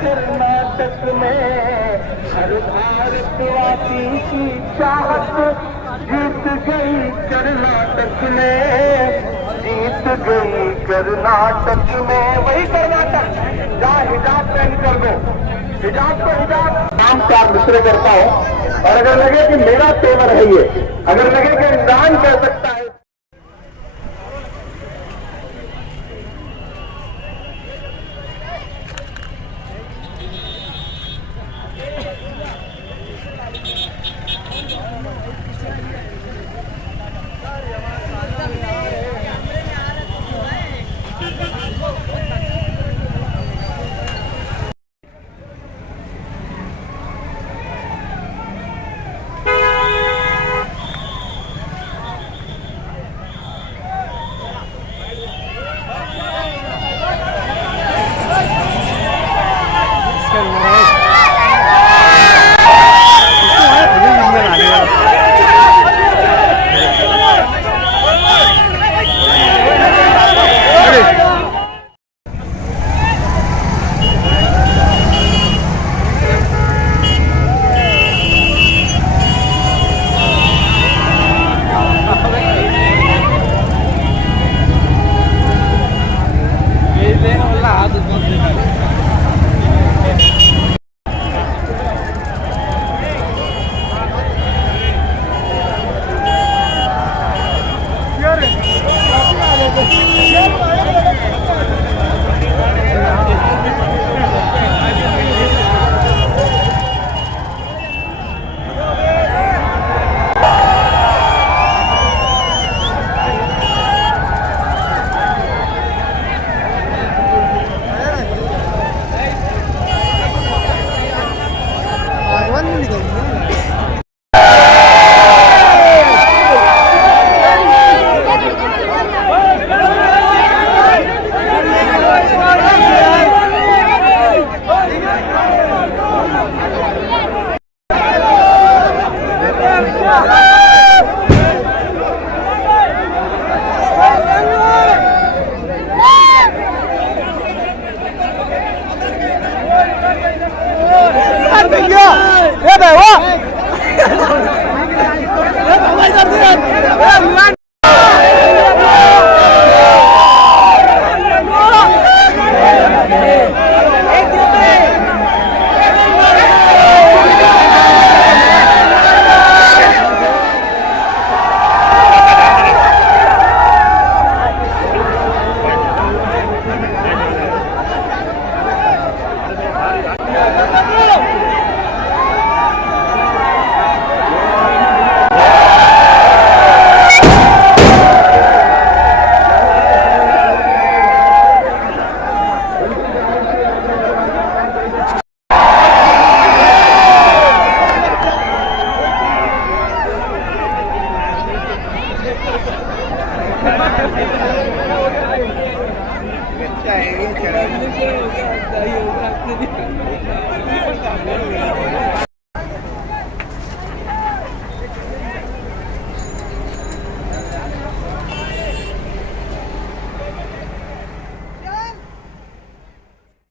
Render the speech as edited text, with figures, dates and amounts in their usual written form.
कर्नाटक में हर भारतवासी की चाहत जीत गई कर्नाटक में, जीत गई कर्नाटक में। वही कर्नाटक जहाँ हिजाब पहन कर दो, हिजाब को हिजाब नाम चार दूसरे करता हो, और अगर लगे कि मेरा तेवर है ये, अगर लगे कि इमरान कर सकता है। Ele não é lá do